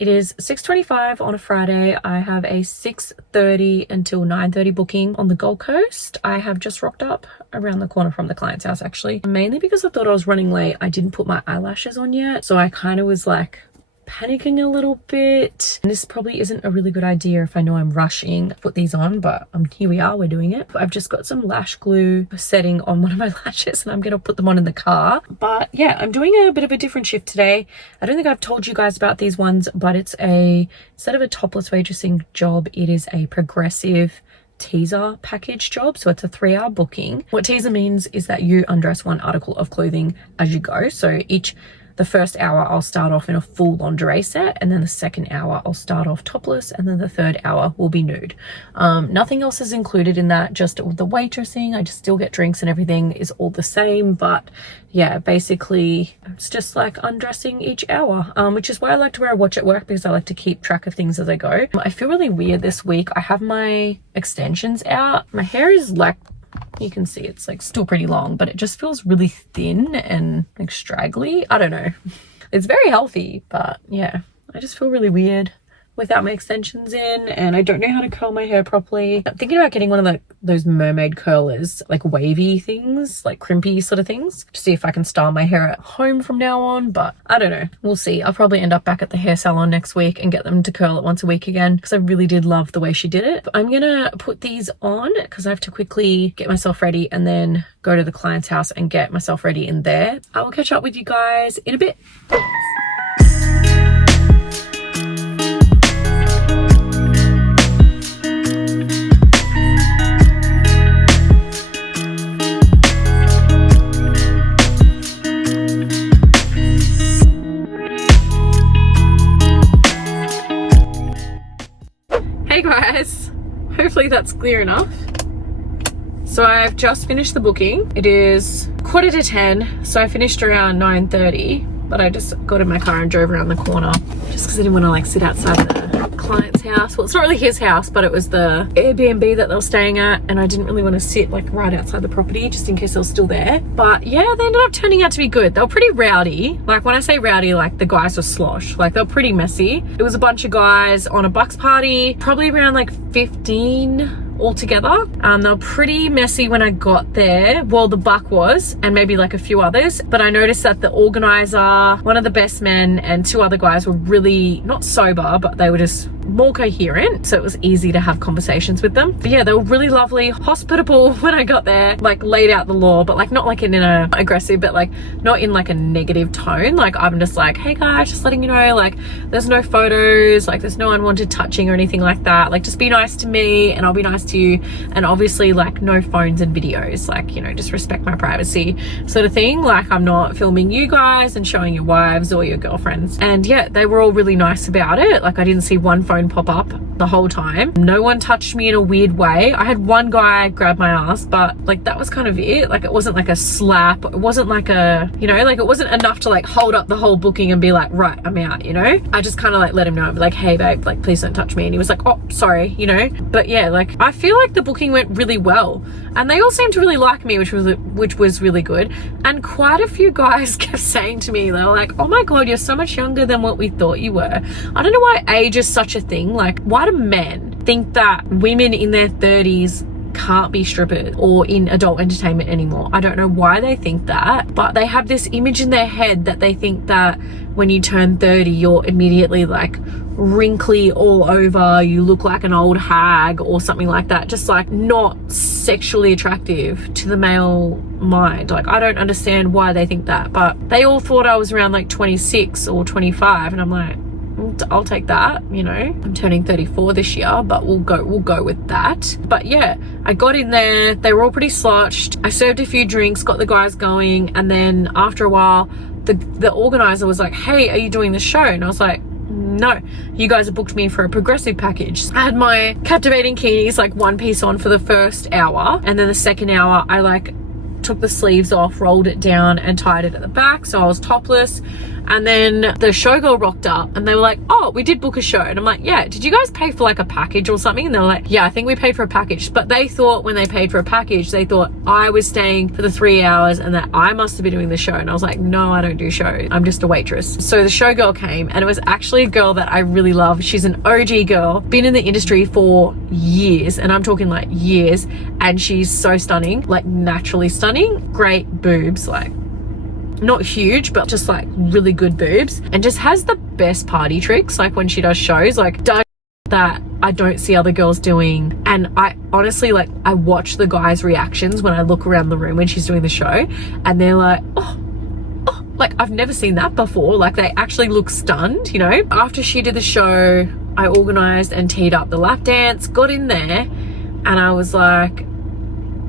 It is 6:25 on a Friday. I have a 6:30 until 9:30 booking on the Gold Coast. I have just rocked up around the corner from the client's house, actually. Mainly because I thought I was running late. I didn't put my eyelashes on yet, so I kind of was like panicking a little bit. And this probably isn't a really good idea if I know I'm rushing to put these on, but here we are, we're doing it. I've just got some lash glue setting on one of my lashes and I'm gonna put them on in the car. But yeah, I'm doing a bit of a different shift today. I don't think I've told you guys about these ones, but it's instead of a topless waitressing job, it is a progressive teaser package job. So it's a 3-hour booking. What teaser means is that you undress one article of clothing as you go. So the first hour I'll start off in a full lingerie set, and then the second hour I'll start off topless, and then the third hour will be nude. Nothing else is included in that, just the waitressing. I just still get drinks and everything is all the same, but yeah, basically it's just like undressing each hour, which is why I like to wear a watch at work, because I like to keep track of things as I go. I feel really weird this week. I have my extensions out. My hair is like, you can see it's like still pretty long, but it just feels really thin and like straggly. I don't know. It's very healthy, but yeah, I just feel really weird without my extensions in, and I don't know how to curl my hair properly. I'm thinking about getting one of those mermaid curlers, like wavy things, like crimpy sort of things, to see if I can style my hair at home from now on, but I don't know. We'll see. I'll probably end up back at the hair salon next week and get them to curl it once a week again, because I really did love the way she did it. But I'm gonna put these on because I have to quickly get myself ready and then go to the client's house and get myself ready in there. I will catch up with you guys in a bit. Hey guys, hopefully that's clear enough. So I've just finished the booking. It is 9:45, so I finished around 9:30, but I just got in my car and drove around the corner just because I didn't want to like sit outside the client's house. Well, it's not really his house, but it was the Airbnb that they were staying at, and I didn't really want to sit like right outside the property just in case they were still there. But yeah, they ended up turning out to be good. They were pretty rowdy. Like when I say rowdy, like the guys were slosh. Like they were pretty messy. It was a bunch of guys on a bucks party, probably around like 15 altogether. They were pretty messy when I got there. Well, the buck was, and maybe like a few others, but I noticed that the organizer, one of the best men, and 2 other guys were really not sober, but they were just more coherent, so it was easy to have conversations with them. But yeah, they were really lovely, hospitable when I got there, like laid out the law, but like not like in a aggressive, but like not in like a negative tone. Like I'm just like, hey guys, just letting you know, like there's no photos, like there's no unwanted touching or anything like that. Like just be nice to me and I'll be nice to you, and obviously like no phones and videos, like, you know, just respect my privacy sort of thing. Like I'm not filming you guys and showing your wives or your girlfriends. And yeah, they were all really nice about it. Like I didn't see one phone pop up the whole time. No one touched me in a weird way. I had one guy grab my ass, but like that was kind of it. Like it wasn't like a slap, it wasn't like a, you know, like it wasn't enough to like hold up the whole booking and be like, right, I'm out, you know. I just kind of like let him know, I'd be like, hey babe, like please don't touch me, and he was like, oh sorry, you know. But yeah, like I feel like the booking went really well, and they all seemed to really like me, which was really good. And quite a few guys kept saying to me, they were like, oh my god, you're so much younger than what we thought you were. I don't know why age is such a thing. Like why do men think that women in their 30s can't be strippers or in adult entertainment anymore? I don't know why they think that, but they have this image in their head that they think that when you turn 30 you're immediately like wrinkly all over, you look like an old hag or something like that, just like not sexually attractive to the male mind. Like I don't understand why they think that, but they all thought I was around like 26 or 25, and I'm like, I'll take that, you know. I'm turning 34 this year, but we'll go with that. But yeah, I got in there, they were all pretty slotched. I served a few drinks, got the guys going, and then after a while the organizer was like, hey, are you doing the show? And I was like, no, you guys have booked me for a progressive package. I had my captivating bikinis, like one piece on for the first hour, and then the second hour I like took the sleeves off, rolled it down and tied it at the back, so I was topless. And then the showgirl rocked up and they were like, oh, we did book a show. And I'm like, yeah, did you guys pay for like a package or something? And they were like, yeah, I think we paid for a package. But they thought when they paid for a package, they thought I was staying for the 3 hours and that I must have been doing the show. And I was like, no, I don't do shows. I'm just a waitress. So the showgirl came and it was actually a girl that I really love. She's an OG girl, been in the industry for years, and I'm talking like years, and she's so stunning, like naturally stunning, great boobs, like not huge, but just like really good boobs, and just has the best party tricks, like when she does shows, like does that I don't see other girls doing. And I honestly, like, I watch the guys' reactions when I look around the room when she's doing the show, and they're like, oh, like I've never seen that before. Like they actually look stunned, you know. After she did the show, I organized and teed up the lap dance, got in there, and I was like,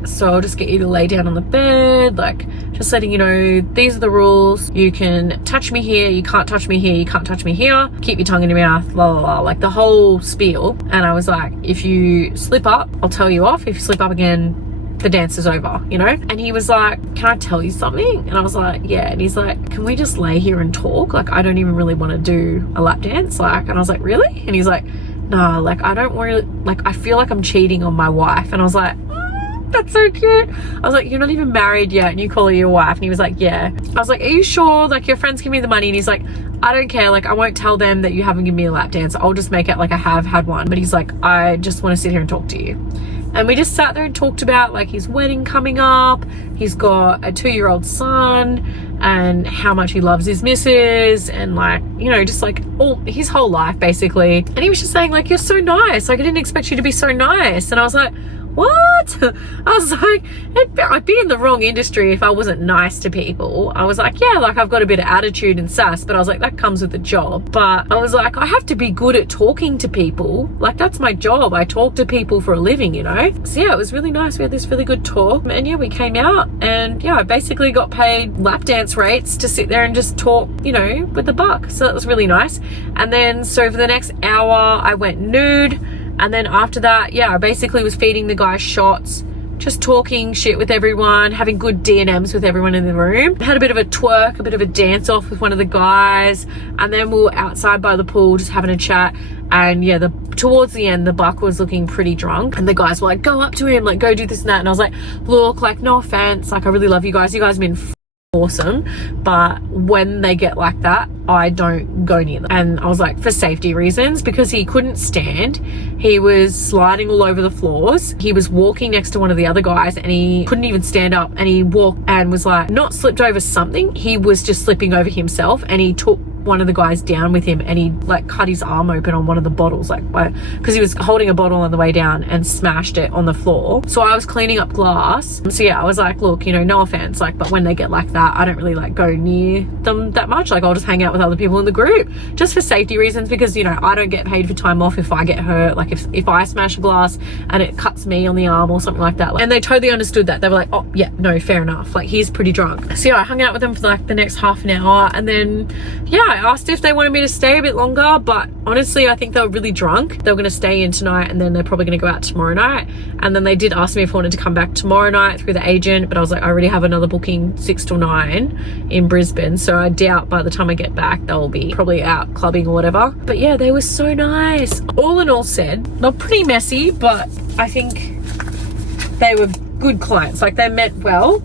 so I'll just get you to lay down on the bed, like just letting you know these are the rules. You can touch me here, you can't touch me here, you can't touch me here, keep your tongue in your mouth, la la la, like the whole spiel. And I was like, if you slip up, I'll tell you off. If you slip up again, the dance is over, you know. And he was like, can I tell you something? And I was like, yeah. And he's like, can we just lay here and talk? Like I don't even really want to do a lap dance, like. And I was like, really? And he's like, no, like I don't really, like I feel like I'm cheating on my wife. And I was like, that's so cute. I was like, you're not even married yet and you call her your wife? And he was like, yeah. I was like, are you sure? Like your friends give me the money? And he's like, I don't care, like I won't tell them that you haven't given me a lap dance. I'll just make it like I have had one. But he's like, I just want to sit here and talk to you. And we just sat there and talked about like his wedding coming up. He's got a 2-year-old son and how much he loves his missus, and like, you know, just like all his whole life basically. And he was just saying like, you're so nice, like I didn't expect you to be so nice. And I was like, what? I was like, I'd be in the wrong industry if I wasn't nice to people. I was like, yeah, like I've got a bit of attitude and sass, but I was like, that comes with the job. But I was like, I have to be good at talking to people. Like that's my job. I talk to people for a living, you know? So yeah, it was really nice. We had this really good talk, and yeah, we came out and yeah, I basically got paid lap dance rates to sit there and just talk, you know, with the buck. So that was really nice. And then so for the next hour I went nude. And then after that, yeah, I basically was feeding the guys shots, just talking shit with everyone, having good D&Ms with everyone in the room. Had a bit of a twerk, a bit of a dance off with one of the guys. And then we were outside by the pool just having a chat. And yeah, towards the end, the buck was looking pretty drunk. And the guys were like, go up to him, like go do this and that. And I was like, look, like no offense, like I really love you guys. You guys have been awesome, but when they get like that, I don't go near them. And I was like, for safety reasons, because he couldn't stand. He was sliding all over the floors. He was walking next to one of the other guys and he couldn't even stand up, and he walked and was like, not slipped over something, he was just slipping over himself, and he took one of the guys down with him and he like cut his arm open on one of the bottles, like because he was holding a bottle on the way down and smashed it on the floor. So I was cleaning up glass. So yeah, I was like, look, you know, no offense, like, but when they get like that, I don't really like go near them that much. Like I'll just hang out with other people in the group just for safety reasons, because you know, I don't get paid for time off if I get hurt. Like if I smash a glass and it cuts me on the arm or something like that. And they totally understood that. They were like, oh yeah, no, fair enough. Like he's pretty drunk. So yeah, I hung out with them for like the next half an hour, and then yeah, I asked if they wanted me to stay a bit longer, but honestly I think they were really drunk. They were going to stay in tonight and then they're probably going to go out tomorrow night. And then they did ask me if I wanted to come back tomorrow night through the agent, but I was like, I already have another booking 6 till 9 in Brisbane, so I doubt by the time I get back they'll be probably out clubbing or whatever. But yeah, they were so nice. All in all said, they're pretty messy, but I think they were good clients. Like they meant well.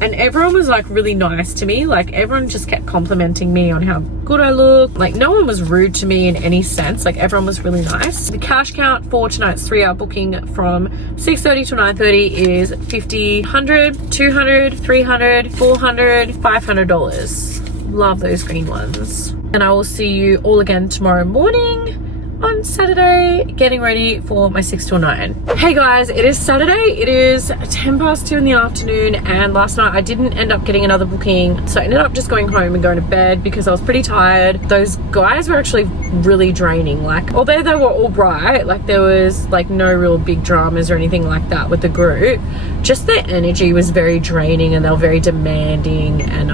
And everyone was like really nice to me. Like everyone just kept complimenting me on how good I look. Like no one was rude to me in any sense. Like everyone was really nice. The cash count for tonight's 3-hour booking from 6:30 to 9:30 is $50, $100, $200, $300, $400, $500. Love those green ones. And I will see you all again tomorrow morning on Saturday, getting ready for my 6 till 9. Hey guys, it is Saturday. It is 10 past 2 in the afternoon, and last night I didn't end up getting another booking, so I ended up just going home and going to bed because I was pretty tired. Those guys were actually really draining. Like although they were all bright, like there was like no real big dramas or anything like that with the group, just their energy was very draining and they were very demanding and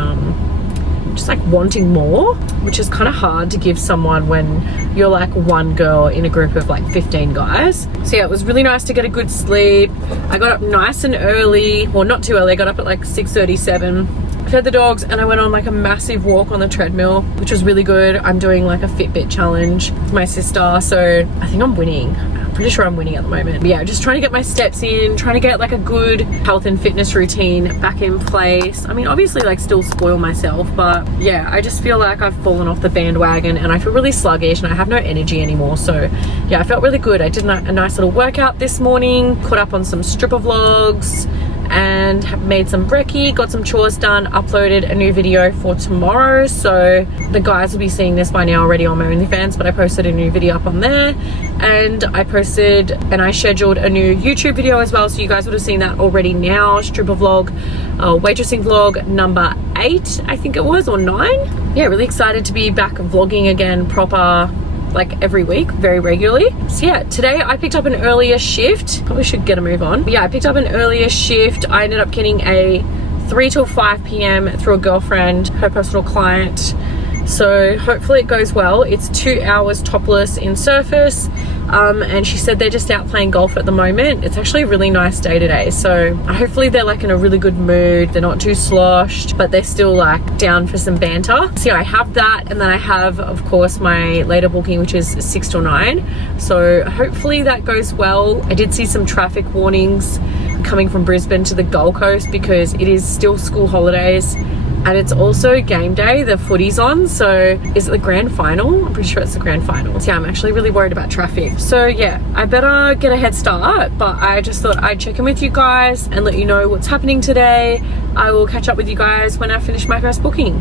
just like wanting more, which is kind of hard to give someone when you're like one girl in a group of like 15 guys. So yeah, it was really nice to get a good sleep. I got up nice and early, well not too early, I got up at like 6:37 fed the dogs, and I went on like a massive walk on the treadmill, which was really good. I'm doing like a Fitbit challenge with my sister, so I think I'm winning. I'm pretty sure I'm winning at the moment. But yeah, just trying to get my steps in, trying to get like a good health and fitness routine back in place. I mean, obviously like still spoil myself, but yeah, I just feel like I've fallen off the bandwagon and I feel really sluggish and I have no energy anymore. So yeah, I felt really good. I did a nice little workout this morning, caught up on some stripper vlogs, and have made some brekkie, got some chores done, uploaded a new video for tomorrow. So the guys will be seeing this by now already on my OnlyFans, but I posted a new video up on there, and I scheduled a new YouTube video as well, so you guys would have seen that already now. Stripper vlog, waitressing vlog number 8, I think it was, or 9. Yeah, really excited to be back vlogging again proper, like every week, very regularly. So yeah, today I picked up an earlier shift. Probably should get a move on. But yeah, I picked up an earlier shift. I ended up getting a 3 till 5 p.m. through a girlfriend, her personal client. So hopefully it goes well. It's 2 hours topless in Surface, and she said they're just out playing golf at the moment. It's actually a really nice day today, so hopefully they're like in a really good mood. They're not too sloshed, but they're still like down for some banter. So yeah, I have that, and then I have of course my later booking, which is 6 till 9. So hopefully that goes well. I did see some traffic warnings coming from Brisbane to the Gold Coast because it is still school holidays. And it's also game day, the footy's on, so is it the grand final? I'm pretty sure it's the grand final. So yeah, I'm actually really worried about traffic. So yeah, I better get a head start, but I just thought I'd check in with you guys and let you know what's happening today. I will catch up with you guys when I finish my first booking.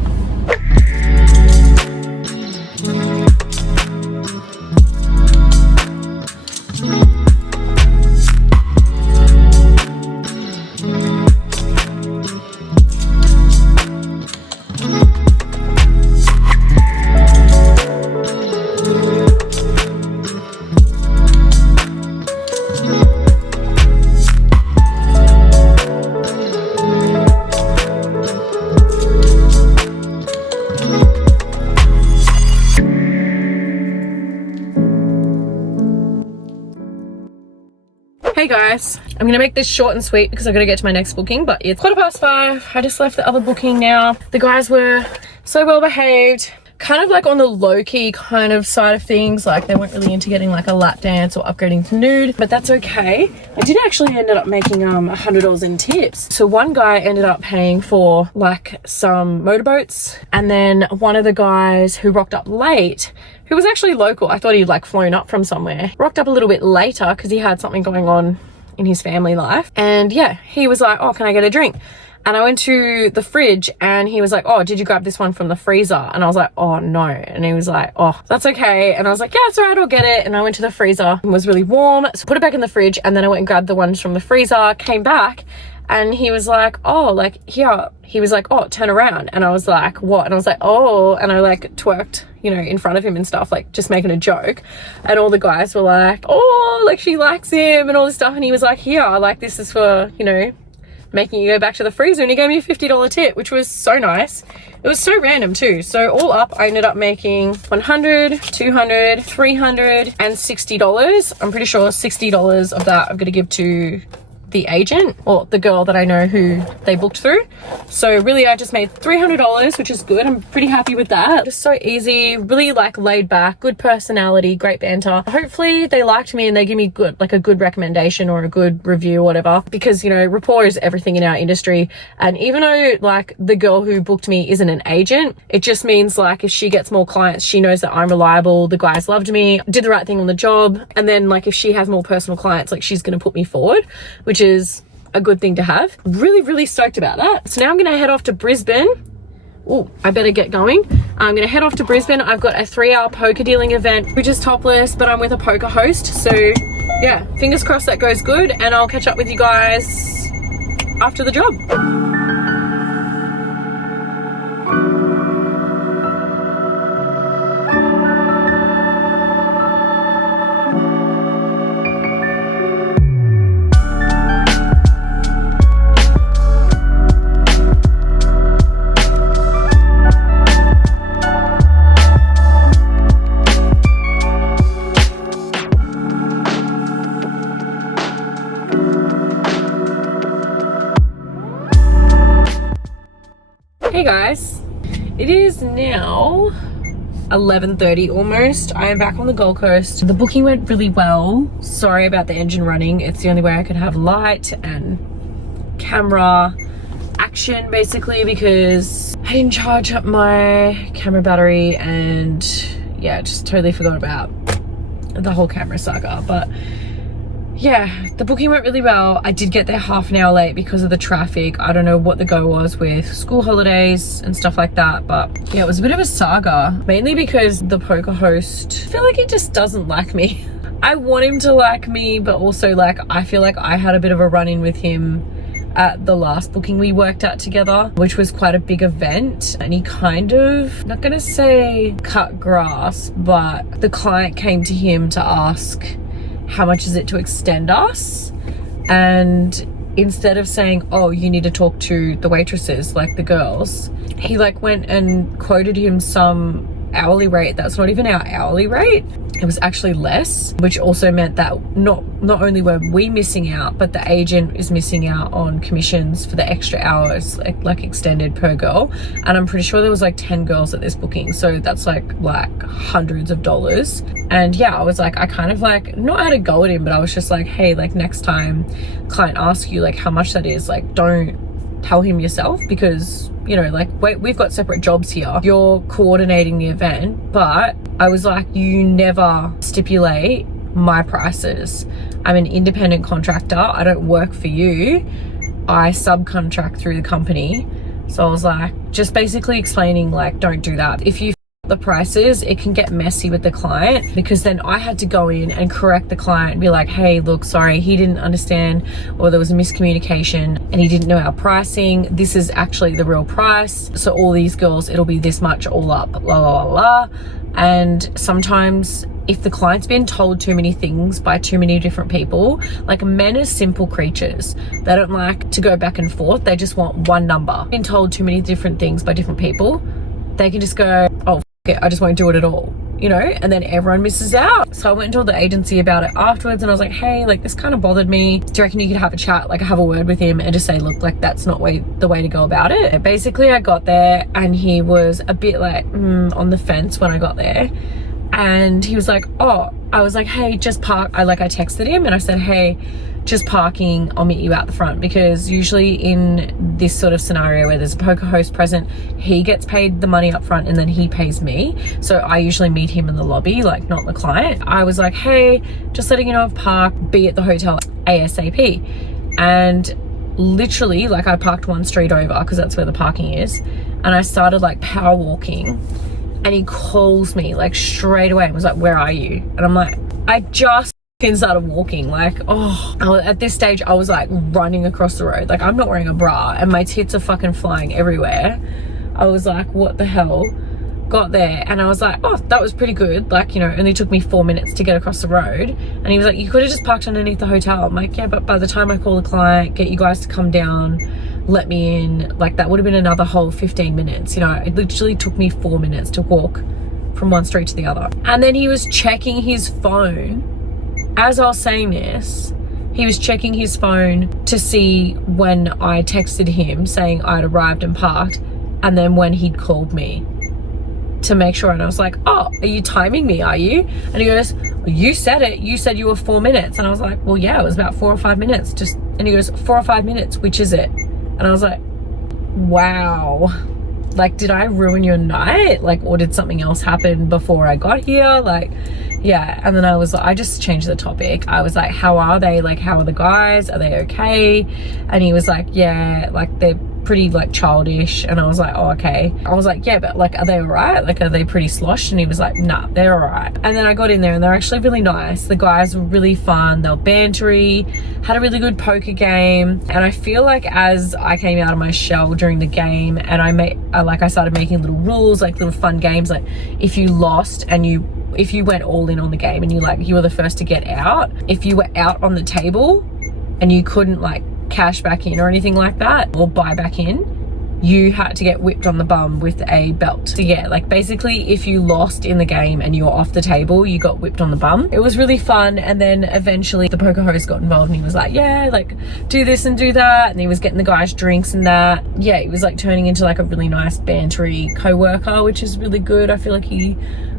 Hey guys, I'm gonna make this short and sweet because I've got to get to my next booking, but it's 5:15. I just left the other booking now. The guys were so well behaved, kind of like on the low-key kind of side of things. Like they weren't really into getting like a lap dance or upgrading to nude, but that's okay. I did actually ended up making $100 in tips. So one guy ended up paying for like some motorboats, and then one of the guys who rocked up late, who was actually local, I thought he'd like flown up from somewhere, rocked up a little bit later because he had something going on in his family life. And yeah, he was like, oh, can I get a drink? And I went to the fridge and he was like, oh, did you grab this one from the freezer? And I was like, oh no. And he was like, oh, that's okay. And I was like, yeah, it's all right, I'll get it. And I went to the freezer. It was really warm, so put it back in the fridge, and then I went and grabbed the ones from the freezer, came back, and he was like, oh, like here. He was like, oh, turn around. And I was like, what? And I was like, oh, and I like twerked, you know, in front of him and stuff, like just making a joke. And all the guys were like, oh, like she likes him and all this stuff. And he was like, here, like this is for, you know, making you go back to the freezer. And he gave me a $50 tip, which was so nice. It was so random too. So all up, I ended up making $100, $200, $300, and $60. I'm pretty sure $60 of that I'm going to give to the agent, or the girl that I know who they booked through. So really I just made $300, which is good. I'm pretty happy with that. Just so easy, really like laid back, good personality, great banter. Hopefully they liked me and they give me good, like a good recommendation or a good review or whatever, because you know, rapport is everything in our industry. And even though like the girl who booked me isn't an agent, it just means like if she gets more clients, she knows that I'm reliable, the guys loved me, did the right thing on the job. And then like if she has more personal clients, like she's going to put me forward, which is a good thing to have. Really stoked about that. So now I'm gonna head off to Brisbane. Oh, I better get going. I'm gonna head off to Brisbane. I've got a 3-hour poker dealing event, which is topless, but I'm with a poker host. So yeah, fingers crossed that goes good, and I'll catch up with you guys after the job. Hey guys, it is now 11:30 almost. I am back on the Gold Coast. The booking went really well. Sorry about the engine running. It's the only way I could have light and camera action basically, because I didn't charge up my camera battery and yeah, just totally forgot about the whole camera saga. But yeah, the booking went really well. I did get there half an hour late because of the traffic. I don't know what the go was with school holidays and stuff like that, but yeah, it was a bit of a saga, mainly because the poker host, I feel like he just doesn't like me. I want him to like me, but also like I feel like I had a bit of a run-in with him at the last booking we worked at together, which was quite a big event, and he kind of, not gonna say cut grass, but the client came to him to ask how much is it to extend us, and instead of saying, oh, you need to talk to the waitresses, like the girls, he like went and quoted him some hourly rate that's not even our hourly rate. It was actually less, which also meant that not only were we missing out, but the agent is missing out on commissions for the extra hours, like extended per girl. And I'm pretty sure there was like 10 girls at this booking, so that's like hundreds of dollars. And yeah, I was like, I kind of like not had to go at him, but I was just like, hey, like next time client asks you like how much that is, like don't tell him yourself, because you know, like we've got separate jobs here, you're coordinating the event. But I was like, you never stipulate my prices. I'm an independent contractor, I don't work for you, I subcontract through the company. So I was like, just basically explaining like, don't do that. If you the prices, it can get messy with the client, because then I had to go in and correct the client and be like, hey, look, sorry, he didn't understand, or there was a miscommunication and he didn't know our pricing. This is actually the real price. So all these girls, it'll be this much all up, blah, blah, blah, blah. And sometimes if the client's been told too many things by too many different people, like men are simple creatures. They don't like to go back and forth. They just want one number. Been told too many different things by different people, they can just go, oh, I just won't do it at all, you know, and then everyone misses out. So I went and told the agency about it afterwards, and I was like, hey, like this kind of bothered me. Do you reckon you could have a chat, like have a word with him and just say, look, like that's not the way to go about it. Basically I got there and he was a bit like on the fence when I got there, and he was like, oh, I was like, hey, just park. I texted him and I said, hey, just parking, I'll meet you out the front, because usually in this sort of scenario where there's a poker host present, he gets paid the money up front and then he pays me. So I usually meet him in the lobby, like not the client. I was like, hey, just letting you know I've parked, be at the hotel ASAP. And literally, like I parked one street over because that's where the parking is, and I started like power walking, and he calls me like straight away and was like, where are you? And I'm like, I just started walking. Like, oh, at this stage I was like running across the road, like I'm not wearing a bra and my tits are fucking flying everywhere. I was like, what the hell? Got there and I was like, oh, that was pretty good, like, you know, only took me 4 minutes to get across the road. And he was like, you could have just parked underneath the hotel. I'm like, yeah, but by the time I call the client, get you guys to come down, let me in, like that would have been another whole 15 minutes, you know. It literally took me 4 minutes to walk from one street to the other. And then he was checking his phone. As I was saying this, he was checking his phone to see when I texted him saying I'd arrived and parked, and then when he'd called me to make sure. And I was like, oh, are you timing me, are you? And he goes, well, you said it. You said you were 4 minutes. And I was like, well, yeah, it was about 4 or 5 minutes. And he goes, 4 or 5 minutes, which is it? And I was like, wow. Like, did I ruin your night? Like, or did something else happen before I got here? Like, yeah. And then I just changed the topic. I was like, how are they? Like, how are the guys? Are they okay? And he was like, yeah, like they're pretty like childish. And I was like, oh, okay. I was like, yeah, but like, are they all right? Like, are they pretty sloshed? And he was like, nah, they're all right. And then I got in there and they're actually really nice. The guys were really fun. They were bantery, had a really good poker game. And I feel like as I came out of my shell during the game and I started making little rules, like little fun games, like if you lost and if you went all in on the game and you were the first to get out, if you were out on the table and you couldn't like cash back in or anything like that or buy back in, you had to get whipped on the bum with a belt. So yeah, like basically if you lost in the game and you were off the table, you got whipped on the bum. It was really fun. And then eventually the poker host got involved and he was like, yeah, like do this and do that. And he was getting the guys drinks and that. Yeah, he was like turning into like a really nice bantery co-worker, which is really good. I feel like he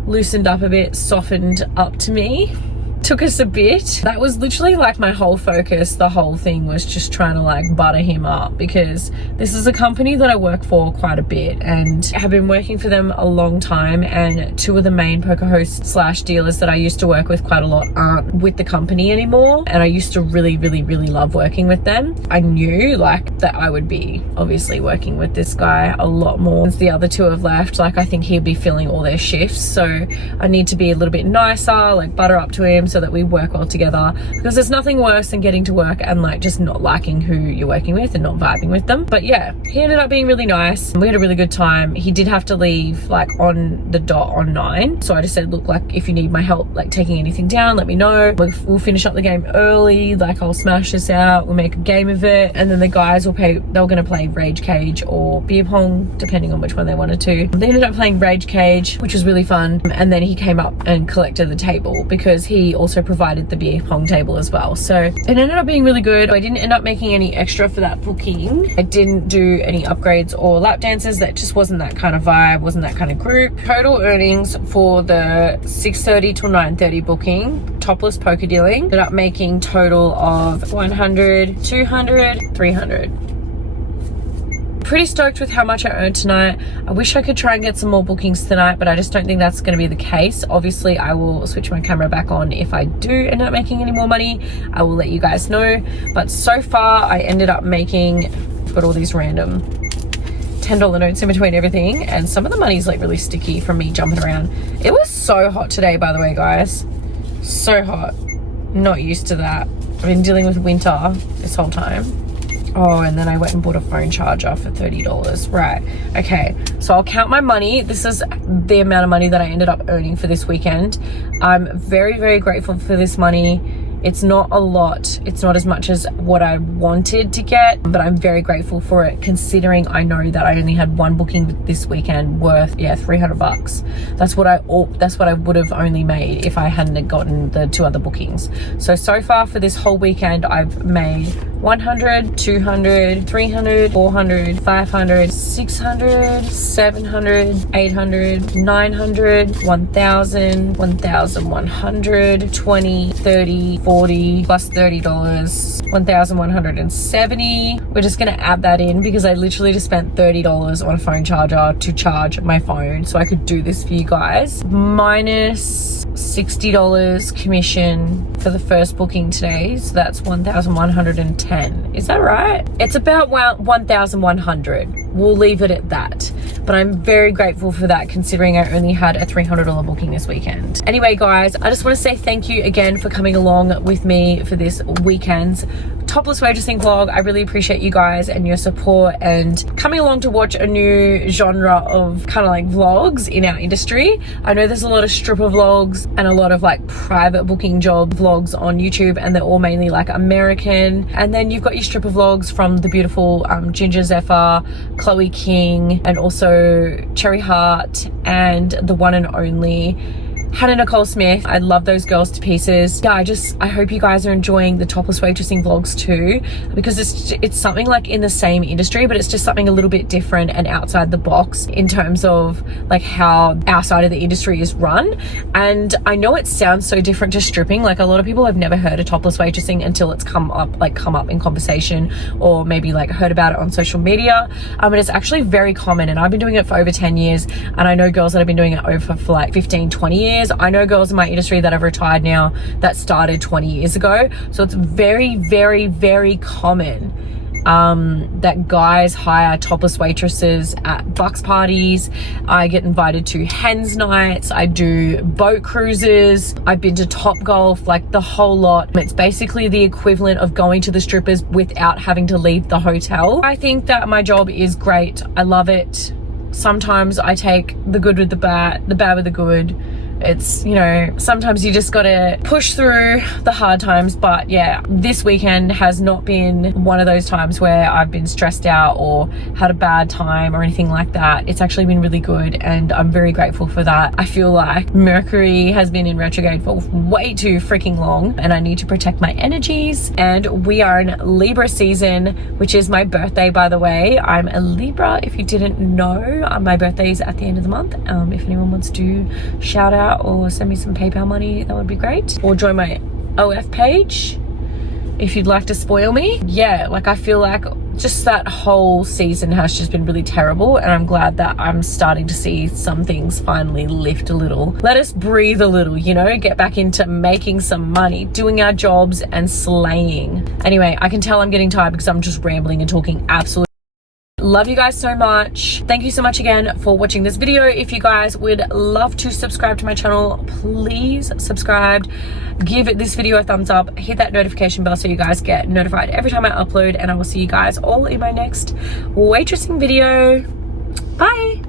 loosened up a bit, softened up to me. Took us a bit. That was literally like my whole focus. The whole thing was just trying to like butter him up, because this is a company that I work for quite a bit and have been working for them a long time, and two of the main poker hosts slash dealers that I used to work with quite a lot aren't with the company anymore, and I used to really love working with them. I knew like that I would be obviously working with this guy a lot more since the other two have left. Like I think he'd be filling all their shifts, so I need to be a little bit nicer, like butter up to him so that we work well together, because there's nothing worse than getting to work and like just not liking who you're working with and not vibing with them. But yeah, he ended up being really nice. We had a really good time. He did have to leave like on the dot on 9, so I just said, look, like if you need my help like taking anything down, let me know. We'll finish up the game early, like I'll smash this out, we'll make a game of it, and then the guys will they were going to play Rage Cage or beer pong depending on which one they wanted to. They ended up playing Rage Cage, which was really fun, and then he came up and collected the table because he also provided the beer pong table as well. So it ended up being really good. I didn't end up making any extra for that booking. I didn't do any upgrades or lap dances. That just wasn't that kind of vibe, wasn't that kind of group. Total earnings for the 6:30 till 9:30 booking, topless poker dealing, ended up making total of 100, 200, 300. Pretty stoked with how much I earned tonight. I wish I could try and get some more bookings tonight, but I just don't think that's going to be the case. Obviously, I will switch my camera back on if I do end up making any more money. I will let you guys know. But so far, I ended up making, got all these random $10 notes in between everything, and some of the money's like really sticky from me jumping around. It was so hot today, by the way, guys. So hot. Not used to that. I've been dealing with winter this whole time. Oh, and then I went and bought a phone charger for $30. Right. Okay. So I'll count my money. This is the amount of money that I ended up earning for this weekend. I'm very grateful for this money. It's not a lot. It's not as much as what I wanted to get, but I'm very grateful for it, considering I know that I only had one booking this weekend worth, yeah, $300. That's what I would have only made if I hadn't gotten the two other bookings. So far for this whole weekend, I've made 100, 200, 300, 400, 500, 600, 700, 800, 900, 1,000, 1,100, 20, 30, 40 plus $30, 1,170. We're just gonna add that in because I literally just spent $30 on a phone charger to charge my phone so I could do this for you guys. Minus $60 commission for the first booking today, so that's 1,110. Is that right? It's about 1,100. We'll leave it at that, but I'm very grateful for that, considering I only had a $300 booking this weekend. Anyway, guys, I just want to say thank you again for coming along with me for this weekend's Topless Waitressing vlog. I really appreciate you guys and your support and coming along to watch a new genre of kind of like vlogs in our industry. I know there's a lot of stripper vlogs and a lot of like private booking job vlogs on YouTube, and they're all mainly like American. And then you've got your stripper vlogs from the beautiful Ginger Zephyr, Chloe King, and also Cherry Hart, and the one and only Hannah Nicole Smith. I love those girls to pieces. Yeah, I hope you guys are enjoying the Topless Waitressing vlogs too, because it's something like in the same industry, but it's just something a little bit different and outside the box in terms of like how our side of the industry is run. And I know it sounds so different to stripping. Like a lot of people have never heard of Topless Waitressing until it's come up in conversation, or maybe like heard about it on social media. But it's actually very common, and I've been doing it for over 10 years, and I know girls that have been doing it over for like 15, 20 years. I know girls in my industry that have retired now that started 20 years ago. So it's very common that guys hire topless waitresses at bucks parties. I get invited to hens nights. I do boat cruises. I've been to Top Golf, like the whole lot. It's basically the equivalent of going to the strippers without having to leave the hotel. I think that my job is great. I love it. Sometimes I take the good with the bad with the good. It's, you know, sometimes you just gotta push through the hard times. But yeah, this weekend has not been one of those times where I've been stressed out or had a bad time or anything like that. It's actually been really good, and I'm very grateful for that. I feel like Mercury has been in retrograde for way too freaking long, and I need to protect my energies. And we are in Libra season, which is my birthday, by the way. I'm a Libra, if you didn't know. My birthday is at the end of the month. If anyone wants to shout out or send me some PayPal money, that would be great. Or join my OF page if you'd like to spoil me. Yeah, like I feel like just that whole season has just been really terrible, and I'm glad that I'm starting to see some things finally lift a little. Let us breathe a little, you know, get back into making some money, doing our jobs and slaying. Anyway, I can tell I'm getting tired because I'm just rambling and talking absolute. Love you guys so much. Thank you so much again for watching this video. If you guys would love to subscribe to my channel, please subscribe. Give this video a thumbs up. Hit that notification bell so you guys get notified every time I upload. And I will see you guys all in my next waitressing video. Bye.